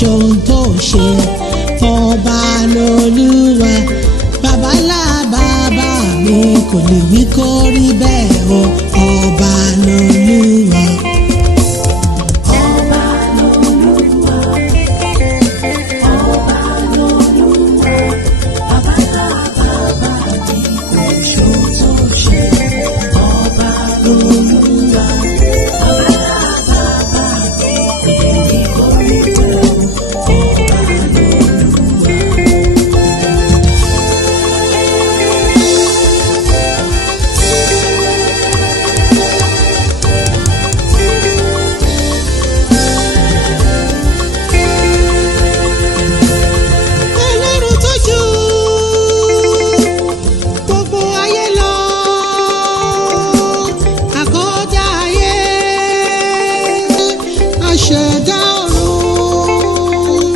ṣohun tó ṣe. Ọba lolúwa, bàbá ńlá bàbá mi kò lè wí kó rí bẹ́ẹ̀ o. Ọba lolúwa. Ọba lolúwa, ọba lolúwa, bàbá ńlá bàbá mi kò ṣohun tó ṣe. Ọba lolúwa, bàbá ńlá bàbá mi kò lè wí kó rí bẹ́ẹ̀ o. Ṣẹ̀dá ọ̀run,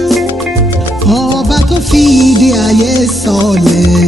ọba tó fi ìdí ayé sọlẹ̀.